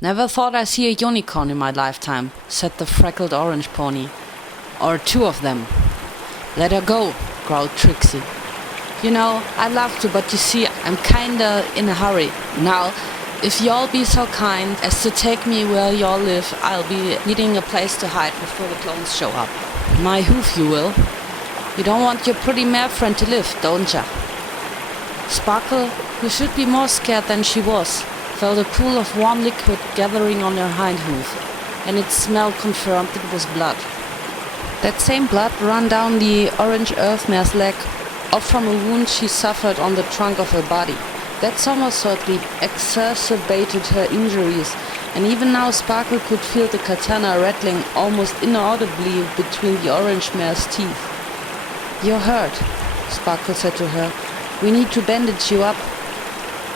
Never thought I'd see a unicorn in my lifetime, said the freckled orange pony. Or two of them. Let her go, growled Trixie. You know, I'd love to, but you see, I'm kinda in a hurry. Now, if y'all be so kind as to take me where y'all live, I'll be needing a place to hide before the clones show up. My hoof, you will. You don't want your pretty mare friend to live, don't ya? Sparkle, who should be more scared than she was, felt a pool of warm liquid gathering on her hind hoof, and its smell confirmed it was blood. That same blood ran down the orange earth mare's leg, off from a wound she suffered on the trunk of her body. That somersault leap exacerbated her injuries, and even now Sparkle could feel the katana rattling almost inaudibly between the orange mare's teeth. You're hurt, Sparkle said to her. We need to bandage you up.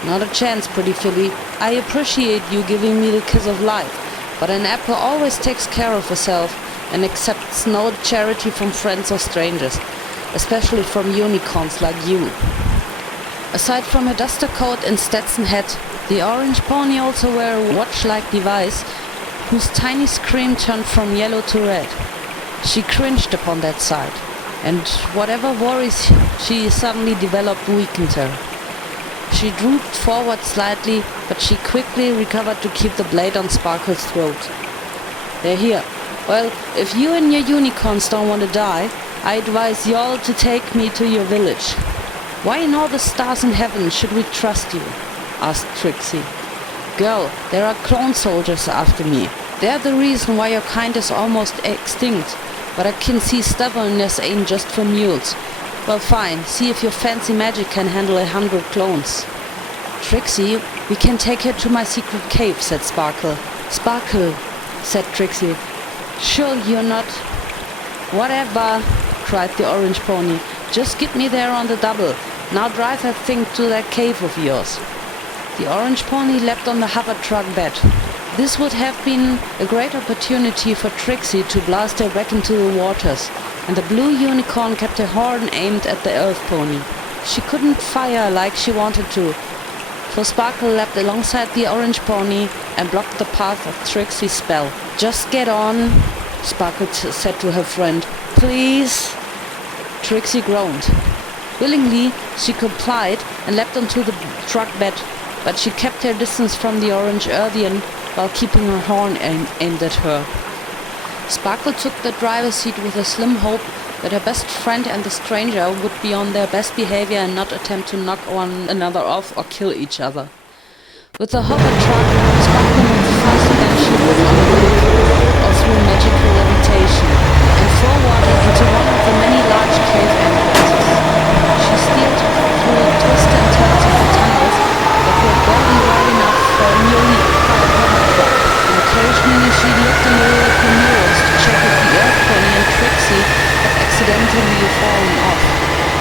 Not a chance, pretty filly. I appreciate you giving me the kiss of life, but an apple always takes care of herself and accepts no charity from friends or strangers, especially from unicorns like you. Aside from her duster coat and Stetson hat, the orange pony also wore a watch-like device whose tiny screen turned from yellow to red. She cringed upon that sight, and whatever worries she suddenly developed weakened her. She drooped forward slightly, but she quickly recovered to keep the blade on Sparkle's throat. They're here. Well, if you and your unicorns don't want to die, I advise y'all to take me to your village. Why in all the stars in heaven should we trust you? Asked Trixie. Girl, there are clone soldiers after me. They're the reason why your kind is almost extinct, but I can see stubbornness ain't just for mules. Well, fine, see if your fancy magic can handle 100 clones. Trixie, we can take her to my secret cave, said Sparkle. Sparkle, said Trixie. Sure you're not... Whatever, cried the orange pony. Just get me there on the double. Now drive that thing to that cave of yours. The orange pony leapt on the hover truck bed. This would have been a great opportunity for Trixie to blast her back into the waters, and the blue unicorn kept her horn aimed at the earth pony. She couldn't fire like she wanted to, so Sparkle leapt alongside the orange pony and blocked the path of Trixie's spell. Just get on, Sparkle said to her friend. Please? Trixie groaned. Willingly, she complied and leapt onto the truck bed, but she kept her distance from the orange Earthian while keeping her horn aimed at her. Sparkle took the driver's seat with a slim hope that her best friend and the stranger would be on their best behavior and not attempt to knock one another off or kill each other. With the hover truck, Sparkle moved faster than she would on a roof or through magical levitation, and forwarded into one of the many large cave entrances. She steered through the twists and turns of the tunnels that were barely wide enough for a newly acquired hover truck, and occasionally she looked in the rearview mirrors to check if the earth pony and Trixie had accidentally fallen off.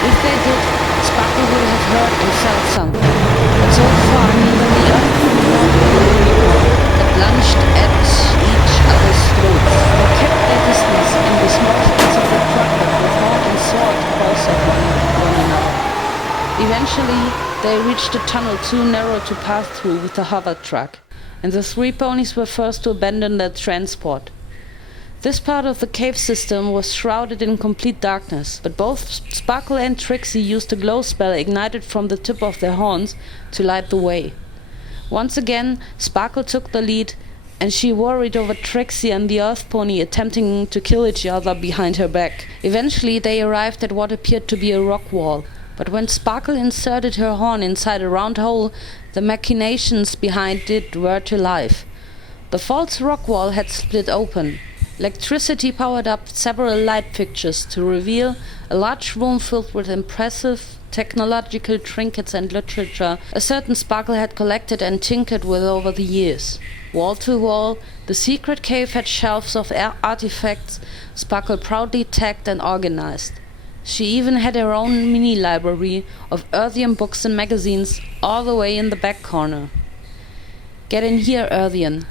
If they did, Sparkle would have heard and felt something. But so far, neither the earth pony nor the unicorn had lunged at each other's throats. They kept their distance in the small space of the truck that with horn and sword closer one another. Eventually, they reached a tunnel too narrow to pass through with the hover truck, and the three ponies were forced to abandon their transport. This part of the cave system was shrouded in complete darkness, but both Sparkle and Trixie used a glow spell ignited from the tip of their horns to light the way. Once again, Sparkle took the lead, and she worried over Trixie and the earth pony attempting to kill each other behind her back. Eventually, they arrived at what appeared to be a rock wall, but when Sparkle inserted her horn inside a round hole, the machinations behind it were to life. The false rock wall had split open. Electricity powered up several light fixtures to reveal a large room filled with impressive technological trinkets and literature a certain Sparkle had collected and tinkered with over the years. Wall to wall, the secret cave had shelves of artifacts Sparkle proudly tagged and organized. She even had her own mini-library of Earthian books and magazines all the way in the back corner. Get in here, Earthian,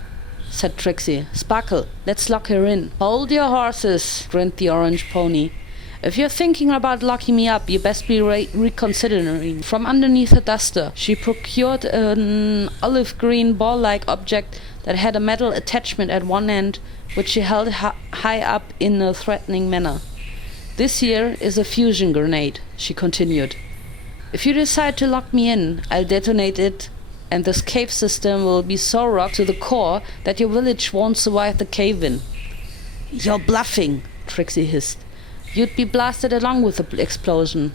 said Trixie. Sparkle, let's lock her in. Hold your horses, grinned the orange pony. If you're thinking about locking me up, you best be reconsidering. From underneath a duster, she procured an olive green ball-like object that had a metal attachment at one end, which she held high up in a threatening manner. This here is a fusion grenade, she continued. If you decide to lock me in, I'll detonate it, and this cave system will be so rocked to the core that your village won't survive the cave-in. You're bluffing, Trixie hissed. You'd be blasted along with the explosion.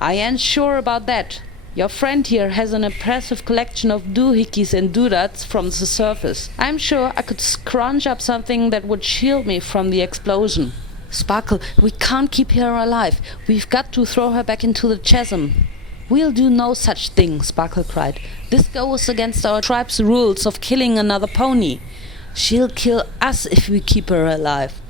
I ain't sure about that. Your friend here has an impressive collection of doohickeys and doodads from the surface. I'm sure I could scrunch up something that would shield me from the explosion. Sparkle, we can't keep her alive. We've got to throw her back into the chasm. We'll do no such thing, Sparkle cried. This goes against our tribe's rules of killing another pony. She'll kill us if we keep her alive.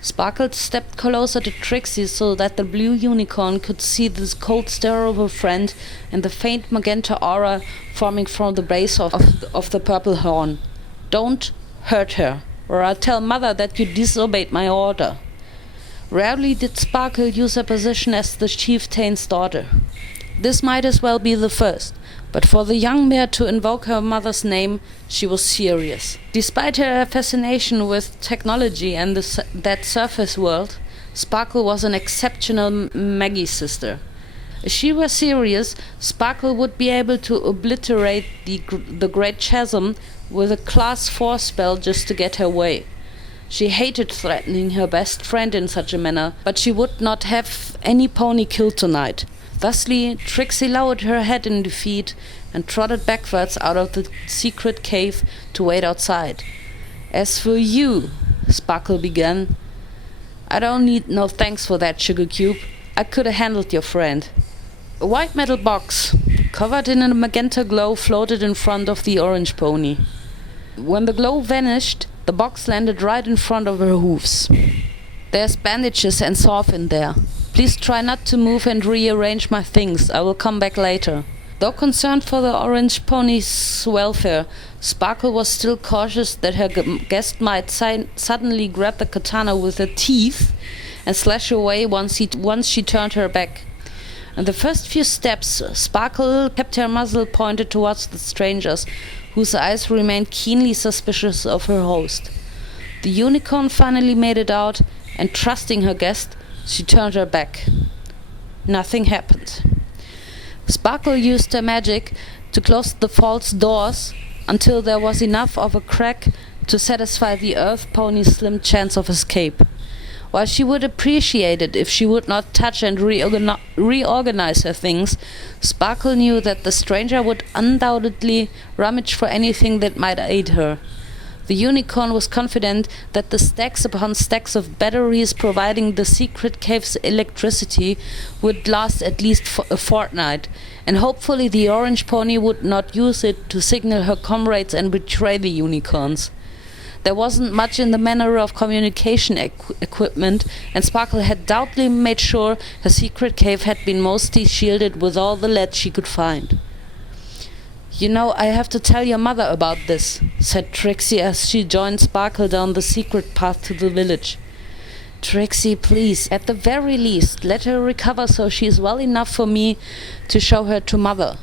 Sparkle stepped closer to Trixie so that the blue unicorn could see the cold stare of her friend and the faint magenta aura forming from the base of the purple horn. Don't hurt her, or I'll tell Mother that you disobeyed my order. Rarely did Sparkle use her position as the chieftain's daughter. This might as well be the first, but for the young mare to invoke her mother's name, she was serious. Despite her fascination with technology and that surface world, Sparkle was an exceptional Maggie sister. If she were serious, Sparkle would be able to obliterate the Great Chasm with a Class 4 spell just to get her way. She hated threatening her best friend in such a manner, but she would not have any pony killed tonight. Thusly, Trixie lowered her head in defeat and trotted backwards out of the secret cave to wait outside. As for you, Sparkle began, I don't need no thanks for that, Sugar Cube. I could have handled your friend. A white metal box, covered in a magenta glow, floated in front of the orange pony. When the glow vanished, the box landed right in front of her hooves. There's bandages and salve in there. Please try not to move and rearrange my things. I will come back later. Though concerned for the orange pony's welfare, Sparkle was still cautious that her guest might suddenly grab the katana with her teeth and slash away once she turned her back. In the first few steps, Sparkle kept her muzzle pointed towards the strangers, whose eyes remained keenly suspicious of her host. The unicorn finally made it out, and trusting her guest, she turned her back. Nothing happened. Sparkle used her magic to close the false doors until there was enough of a crack to satisfy the earth pony's slim chance of escape. While she would appreciate it if she would not touch and reorganize her things, Sparkle knew that the stranger would undoubtedly rummage for anything that might aid her. The unicorn was confident that the stacks upon stacks of batteries providing the secret cave's electricity would last at least a fortnight, and hopefully the orange pony would not use it to signal her comrades and betray the unicorns. There wasn't much in the manner of communication equipment, and Sparkle had doubtfully made sure her secret cave had been mostly shielded with all the lead she could find. You know, I have to tell your mother about this, said Trixie as she joined Sparkle down the secret path to the village. Trixie, please, at the very least, let her recover so she is well enough for me to show her to Mother.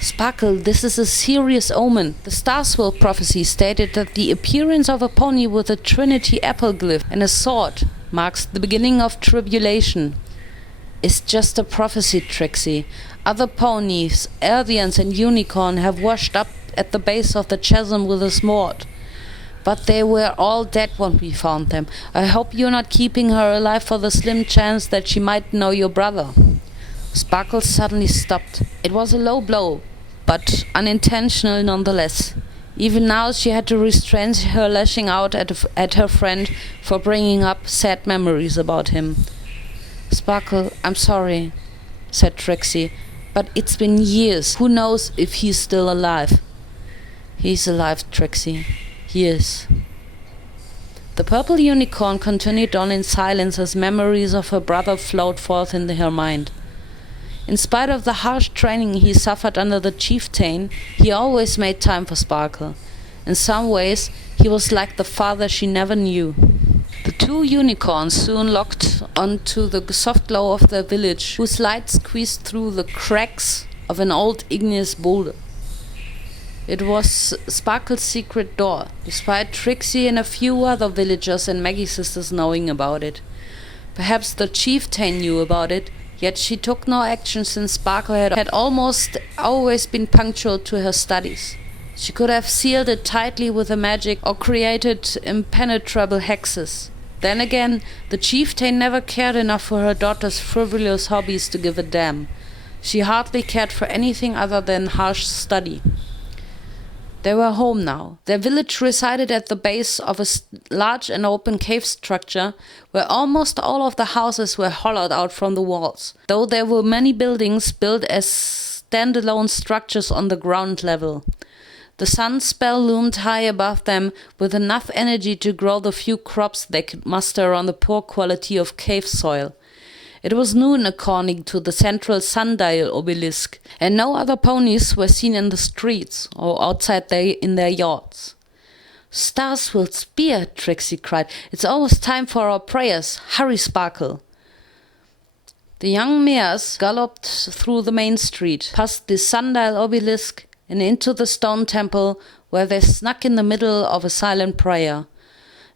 Sparkle, this is a serious omen. The Starswell prophecy stated that the appearance of a pony with a Trinity apple glyph and a sword marks the beginning of tribulation. It's just a prophecy, Trixie. Other ponies, Eldians and Unicorn, have washed up at the base of the chasm with a sword. But they were all dead when we found them. I hope you're not keeping her alive for the slim chance that she might know your brother. Sparkle suddenly stopped. It was a low blow, but unintentional nonetheless. Even now she had to restrain her lashing out at her friend for bringing up sad memories about him. Sparkle, I'm sorry, said Trixie, but it's been years. Who knows if he's still alive? He's alive, Trixie. He is. The purple unicorn continued on in silence as memories of her brother flowed forth in her mind. In spite of the harsh training he suffered under the chieftain, he always made time for Sparkle. In some ways, he was like the father she never knew. The two unicorns soon locked onto the soft glow of their village, whose light squeezed through the cracks of an old igneous boulder. It was Sparkle's secret door, despite Trixie and a few other villagers and Maggie's sisters knowing about it. Perhaps the chieftain knew about it, yet she took no action since Sparkle had almost always been punctual to her studies. She could have sealed it tightly with a magic or created impenetrable hexes. Then again, the chieftain never cared enough for her daughter's frivolous hobbies to give a damn. She hardly cared for anything other than harsh study. They were home now. Their village resided at the base of a large and open cave structure where almost all of the houses were hollowed out from the walls, though there were many buildings built as standalone structures on the ground level. The sun spell loomed high above them with enough energy to grow the few crops they could muster on the poor quality of cave soil. It was noon according to the central sundial obelisk, and no other ponies were seen in the streets or outside in their yards. "Stars will spear," Trixie cried. "It's almost time for our prayers. Hurry, Sparkle." The young mares galloped through the main street, past the sundial obelisk, and into the stone temple, where they snuck in the middle of a silent prayer.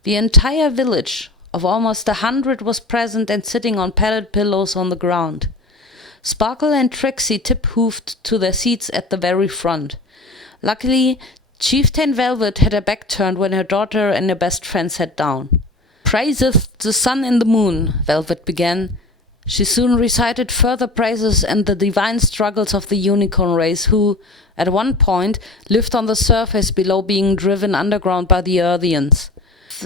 The entire village of almost 100 was present and sitting on padded pillows on the ground. Sparkle and Trixie tip-hoofed to their seats at the very front. Luckily, Chieftain Velvet had her back turned when her daughter and her best friend sat down. "Praiseth the sun and the moon," Velvet began. She soon recited further praises and the divine struggles of the unicorn race who, at one point, lived on the surface below being driven underground by the Earthians.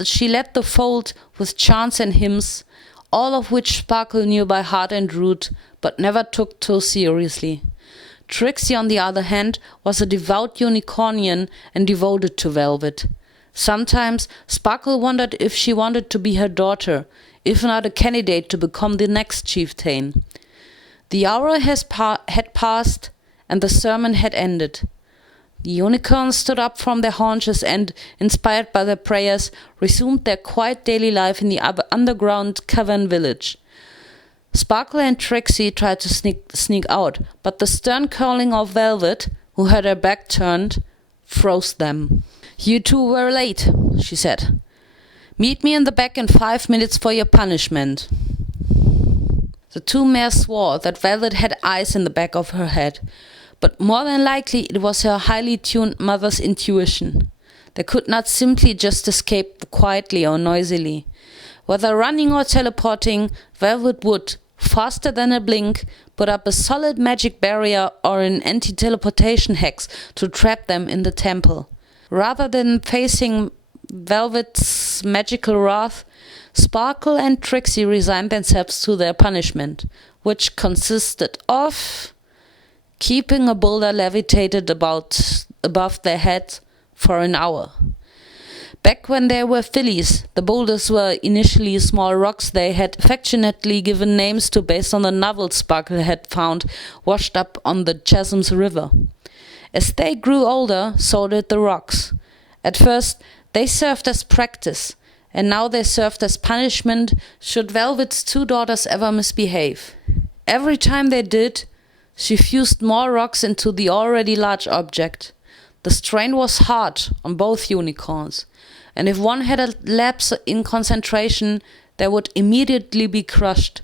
She led the fold with chants and hymns, all of which Sparkle knew by heart and root, but never took too seriously. Trixie, on the other hand, was a devout unicornian and devoted to Velvet. Sometimes Sparkle wondered if she wanted to be her daughter, if not a candidate to become the next chieftain. The hour had passed, and the sermon had ended. The unicorns stood up from their haunches and, inspired by their prayers, resumed their quiet daily life in the underground cavern village. Sparkle and Trixie tried to sneak out, but the stern calling of Velvet, who had her back turned, froze them. "You two were late," she said. "Meet me in the back in 5 minutes for your punishment." The two mares swore that Velvet had eyes in the back of her head, but more than likely it was her highly tuned mother's intuition. They could not simply just escape quietly or noisily. Whether running or teleporting, Velvet would, faster than a blink, put up a solid magic barrier or an anti-teleportation hex to trap them in the temple. Rather than facing Velvet's magical wrath, Sparkle and Trixie resigned themselves to their punishment, which consisted of keeping a boulder levitated above their heads for an hour. Back when they were fillies, the boulders were initially small rocks they had affectionately given names to based on the novels Sparkle had found washed up on the Chasms River. As they grew older, so did the rocks. At first, they served as practice, and now they served as punishment should Velvet's two daughters ever misbehave. Every time they did, she fused more rocks into the already large object. The strain was hard on both unicorns, and if one had a lapse in concentration, they would immediately be crushed.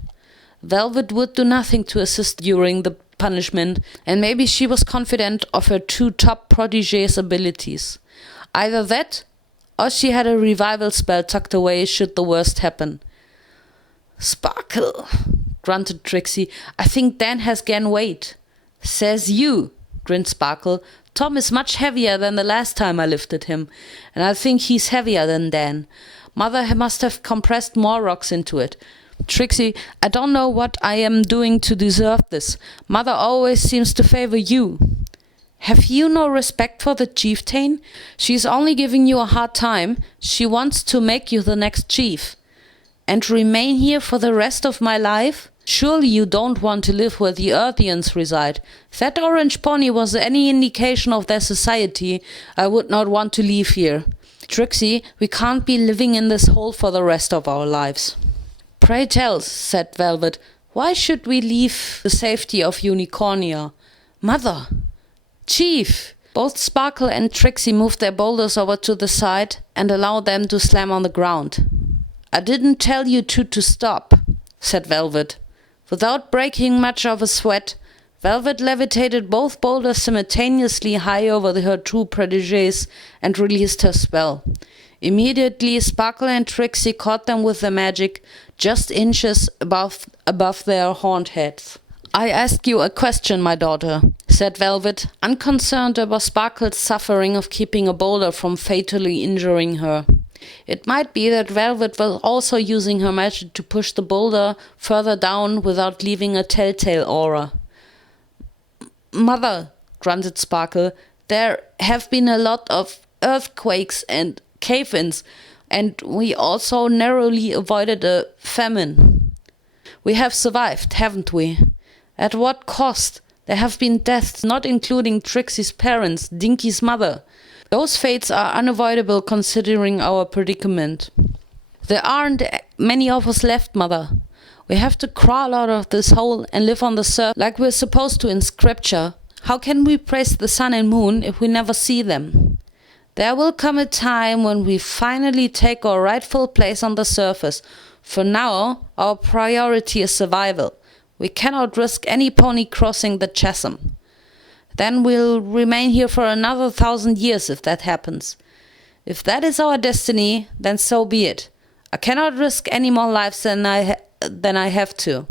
Velvet would do nothing to assist during the punishment, and maybe she was confident of her two top protégés' abilities. Either that, or she had a revival spell tucked away should the worst happen. "Sparkle," grunted Trixie. "I think Dan has gained weight." "Says you," grinned Sparkle. "Tom is much heavier than the last time I lifted him, and I think he's heavier than Dan. Mother must have compressed more rocks into it. Trixie, I don't know what I am doing to deserve this. Mother always seems to favor you." "Have you no respect for the chieftain? She's only giving you a hard time. She wants to make you the next chief." "And remain here for the rest of my life? Surely you don't want to live where the Earthians reside. If that orange pony was any indication of their society, I would not want to leave here. Trixie, we can't be living in this hole for the rest of our lives. Pray tell, said Velvet, why should we leave the safety of Unicornia? Mother! Chief! Both Sparkle and Trixie moved their boulders over to the side and allowed them to slam on the ground. I didn't tell you two to stop, said Velvet. Without breaking much of a sweat, Velvet levitated both boulders simultaneously high over her two protégés and released her spell. Immediately, Sparkle and Trixie caught them with their magic, just inches above their horned heads. I ask you a question, my daughter, said Velvet, unconcerned about Sparkle's suffering of keeping a boulder from fatally injuring her. It might be that Velvet was also using her magic to push the boulder further down without leaving a telltale aura. Mother, grunted Sparkle, there have been a lot of earthquakes and cave-ins, and we also narrowly avoided a famine. We have survived, haven't we? At what cost? There have been deaths, not including Trixie's parents, Dinky's mother. Those fates are unavoidable considering our predicament. There aren't many of us left, Mother. We have to crawl out of this hole and live on the surface like we're supposed to in scripture. How can we praise the sun and moon if we never see them? There will come a time when we finally take our rightful place on the surface. For now, our priority is survival. We cannot risk any pony crossing the chasm. Then we'll remain here for another 1,000 years if that happens. If that is our destiny, then so be it. I cannot risk any more lives than I have to.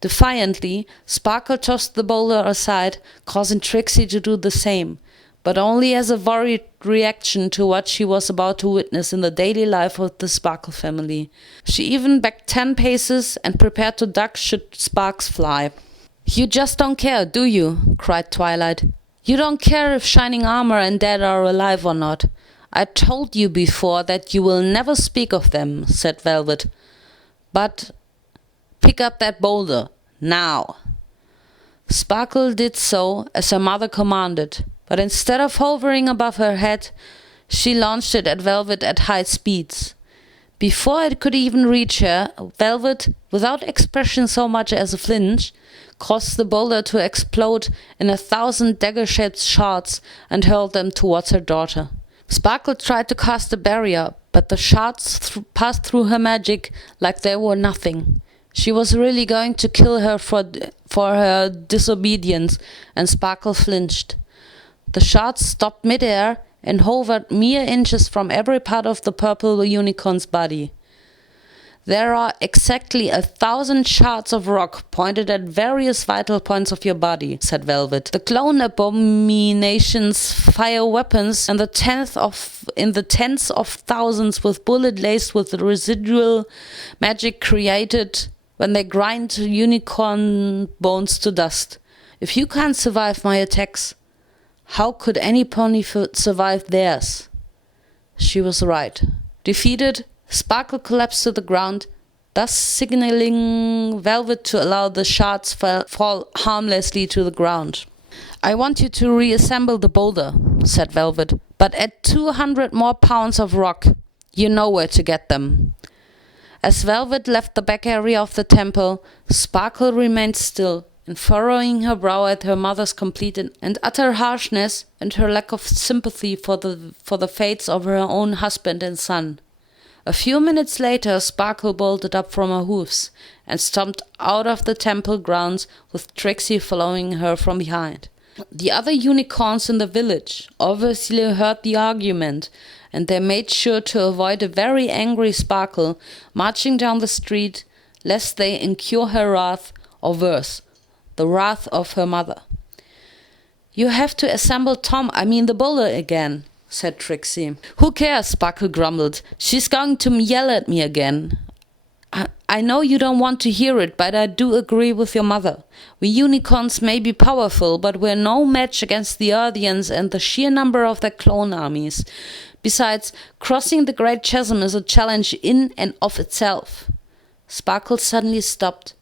Defiantly, Sparkle tossed the boulder aside, causing Trixie to do the same, but only as a worried reaction to what she was about to witness in the daily life of the Sparkle family. She even backed 10 paces and prepared to duck should sparks fly. You just don't care, do you? Cried Twilight. You don't care if Shining Armor and Dad are alive or not. I told you before that you will never speak of them, said Velvet. But pick up that boulder, now. Sparkle did so as her mother commanded, but instead of hovering above her head, she launched it at Velvet at high speeds. Before it could even reach her, Velvet, without expression so much as a flinch, caused the boulder to explode in 1,000 dagger-shaped shards and hurled them towards her daughter. Sparkle tried to cast a barrier, but the shards passed through her magic like they were nothing. She was really going to kill her for her disobedience, and Sparkle flinched. The shards stopped midair and hovered mere inches from every part of the purple unicorn's body. There are exactly 1,000 shards of rock pointed at various vital points of your body, said Velvet. The clone abominations fire weapons in the tens of thousands with bullet laced with the residual magic created when they grind unicorn bones to dust. If you can't survive my attacks, how could any pony survive theirs? She was right. Defeated, Sparkle collapsed to the ground, thus signaling Velvet to allow the shards fall harmlessly to the ground. I want you to reassemble the boulder, said Velvet, but add 200 more pounds of rock. You know where to get them. As Velvet left the back area of the temple, Sparkle remained still, and furrowing her brow at her mother's complete and utter harshness and her lack of sympathy for the fates of her own husband and son. A few minutes later, Sparkle bolted up from her hoofs and stomped out of the temple grounds with Trixie following her from behind. The other unicorns in the village obviously heard the argument, and they made sure to avoid a very angry Sparkle marching down the street, lest they incur her wrath, or worse, the wrath of her mother. You have to assemble the boulder again, said Trixie. Who cares, Sparkle grumbled. She's going to yell at me again. I know you don't want to hear it, but I do agree with your mother. We unicorns may be powerful, but we're no match against the Earthians and the sheer number of their clone armies. Besides, crossing the Great Chasm is a challenge in and of itself. Sparkle suddenly stopped.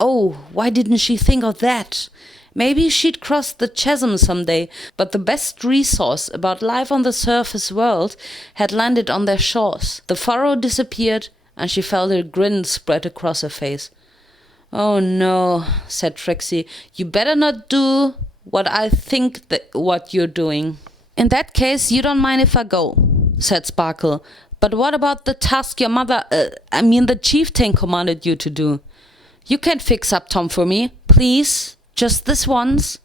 Oh, why didn't she think of that? Maybe she'd cross the chasm someday, but the best resource about life on the surface world had landed on their shores. The furrow disappeared, and she felt a grin spread across her face. "Oh no," said Trixie, "you better not do what I think what you're doing." "In that case, you don't mind if I go," said Sparkle. "But what about the task your mother, the chieftain commanded you to do? You can't fix up Tom for me, please, just this once.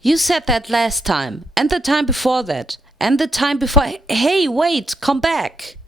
You said that last time, and the time before that, and the time before— Hey, wait, come back."